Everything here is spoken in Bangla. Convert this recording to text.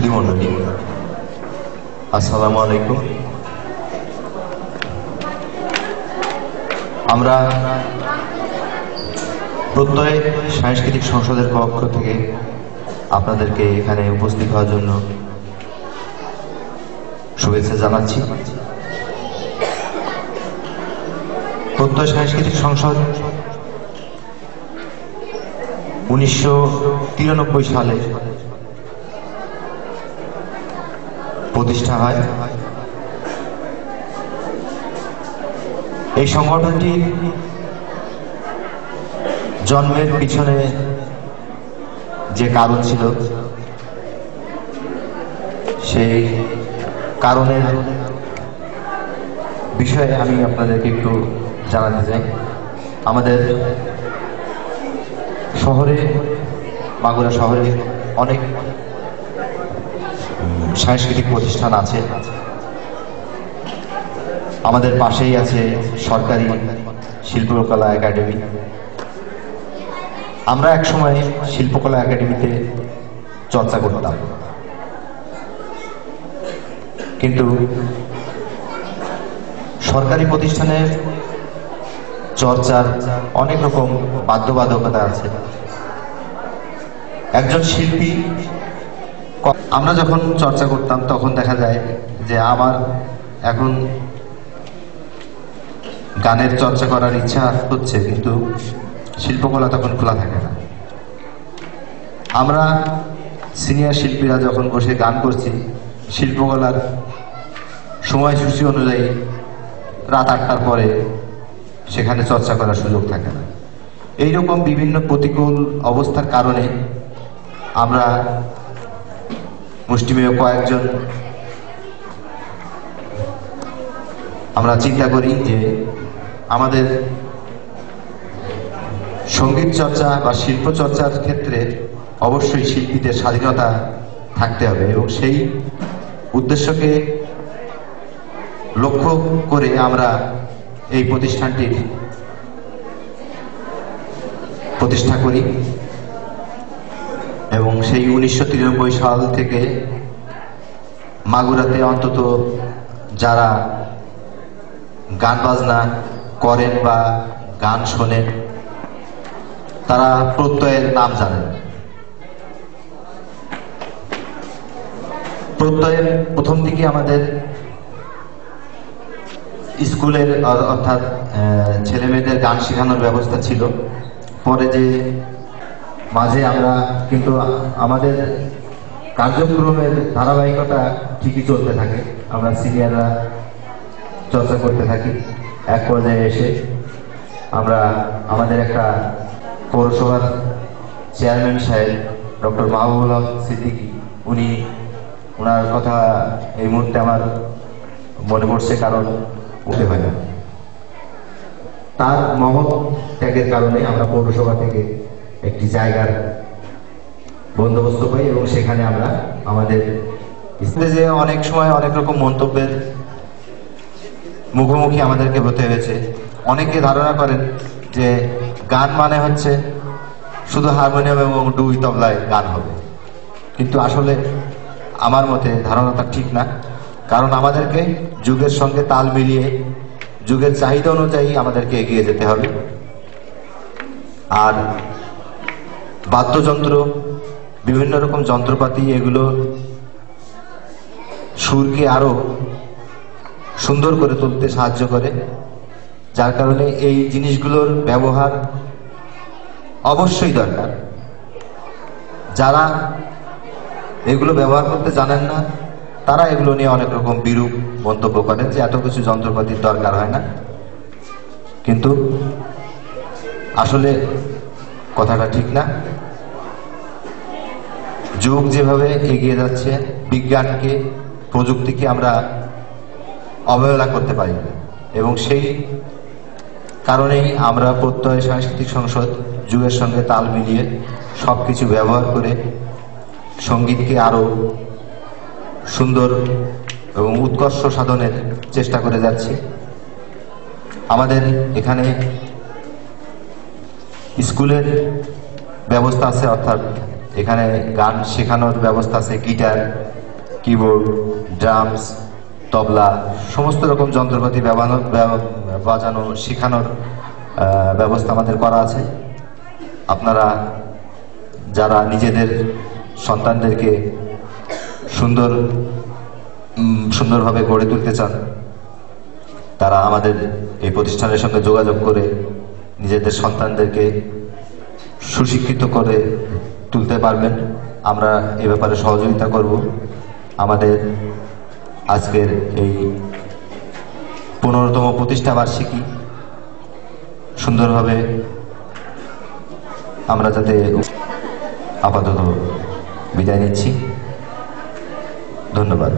সুধীমণ্ডলী, আসসালামু আলাইকুম। আমরা প্রত্যয় সাংস্কৃতিক সংসদের পক্ষ থেকে আপনাদেরকে এখানে উপস্থিত হওয়ার জন্য শুভেচ্ছা জানাচ্ছি। প্রত্যয় সাংস্কৃতিক সংসদ 1993 সালে প্রতিষ্ঠা হয়। এই সংগঠনটি জন্মের পিছনে যে কারণ ছিল সেই কারণের বিষয়ে আমি আপনাদেরকে একটু জানাতে চাই। আমাদের শহরে, মাগুরা শহরে অনেক সাংস্কৃতিক প্রতিষ্ঠান আছে। আমাদের পাশেই আছে সরকারি শিল্পকলা একাডেমি। আমরা একসময় শিল্পকলা একাডেমিতে চর্চা করতাম, কিন্তু সরকারি প্রতিষ্ঠানের চর্চার অনেক রকম বাধ্যবাধকতা আছে। একজন শিল্পী, আমরা যখন চর্চা করতাম তখন দেখা যায় যে আমার এখন গানের চর্চা করার ইচ্ছা হচ্ছে, কিন্তু শিল্পকলা তখন খোলা থাকে না। আমরা সিনিয়র শিল্পীরা যখন বসে গান করছি, শিল্পকলার সময়সূচি অনুযায়ী রাত 8টার পরে সেখানে চর্চা করার সুযোগ থাকে না। এইরকম বিভিন্ন প্রতিকূল অবস্থার কারণে আমরা মুষ্টিমেয় কয়েকজন আমরা চিন্তা করি যে আমাদের সঙ্গীত চর্চা বা শিল্প চর্চার ক্ষেত্রে অবশ্যই শিল্পীদের স্বাধীনতা থাকতে হবে, এবং সেই উদ্দেশ্যকে লক্ষ্য করে আমরা এই প্রতিষ্ঠানটির প্রতিষ্ঠা করি। এবং সেই 1993 সাল থেকে মাগুরাতে অন্তত যারা গান বাজনা করেন বা গান শোনেন তারা প্রত্যয়ের নাম জানেন। প্রত্যয়ের প্রথম দিকে আমাদের স্কুলের অর্থাৎ ছেলে মেয়েদের গান শেখানোর ব্যবস্থা ছিল। পরে যে মাঝে আমরা কিন্তু আমাদের কার্যক্রমের ধারাবাহিকতা ঠিকই চলতে থাকে। আমরা সিনিয়ররা চর্চা করতে থাকি। এক পর্যায়ে এসে আমরা আমাদের একটা পৌরসভার চেয়ারম্যান সাহেব ডক্টর মাহবুবুল হক সিদ্দিকী, ওনার কথা এই মুহূর্তে আমার মনে পড়ছে, কারণ উঠে হয় না। তার মহৎ ত্যাগের কারণে আমরা পৌরসভা থেকে একটি জায়গার বন্দোবস্ত পাই, এবং সেখানে আমরা আমাদের স্টেজে অনেক সময় অনেক রকম মন্তব্যের মুখোমুখি আমাদেরকে হতে হয়েছে। অনেকে ধারণা করেন যে গান মানে হচ্ছে শুধু হারমোনিয়াম এবং দুই তবলায় গান হবে, কিন্তু আসলে আমার মতে ধারণাটা ঠিক না। কারণ আমাদেরকে যুগের সঙ্গে তাল মিলিয়ে যুগের চাহিদা অনুযায়ী আমাদেরকে এগিয়ে যেতে হবে। আর বাদ্যযন্ত্র, বিভিন্ন রকম যন্ত্রপাতি, এগুলো সুরকে আরো সুন্দর করে তুলতে সাহায্য করে, যার কারণে এই জিনিসগুলোর ব্যবহার অবশ্যই দরকার। যারা এগুলো ব্যবহার করতে জানেন না তারা এগুলো নিয়ে অনেক রকম বিরূপ মন্তব্য করেন যে এত কিছু যন্ত্রপাতির দরকার হয় না, কিন্তু আসলে কথাটা ঠিক না। যুগ যেভাবে এগিয়ে যাচ্ছে, বিজ্ঞানকে, প্রযুক্তিকে আমরা অবহেলা করতে পারি না, এবং সেই কারণেই আমরা প্রত্যয় সাংস্কৃতিক সংসদ যুগের সঙ্গে তাল মিলিয়ে সবকিছু ব্যবহার করে সঙ্গীতকে আরো সুন্দর এবং উৎকর্ষ সাধনের চেষ্টা করে যাচ্ছি। আমাদের এখানে স্কুলের ব্যবস্থা আছে, অর্থাৎ এখানে গান শেখানোর ব্যবস্থা আছে, গিটার, কিবোর্ড, ড্রামস, তবলা, সমস্ত রকম যন্ত্রপাতি বাজানো শেখানোর ব্যবস্থা আমাদের করা আছে। আপনারা যারা নিজেদের সন্তানদেরকে সুন্দরভাবে গড়ে তুলতে চান, তারা আমাদের এই প্রতিষ্ঠানের সঙ্গে যোগাযোগ করে নিজেদের সন্তানদেরকে সুশিক্ষিত করে তুলতে পারবেন। আমরা এ ব্যাপারে সহযোগিতা করব। আমাদের আজকের এই 15তম প্রতিষ্ঠা বার্ষিকী সুন্দরভাবে আমরা যাতে আপাতত বিদায় নিচ্ছি। ধন্যবাদ।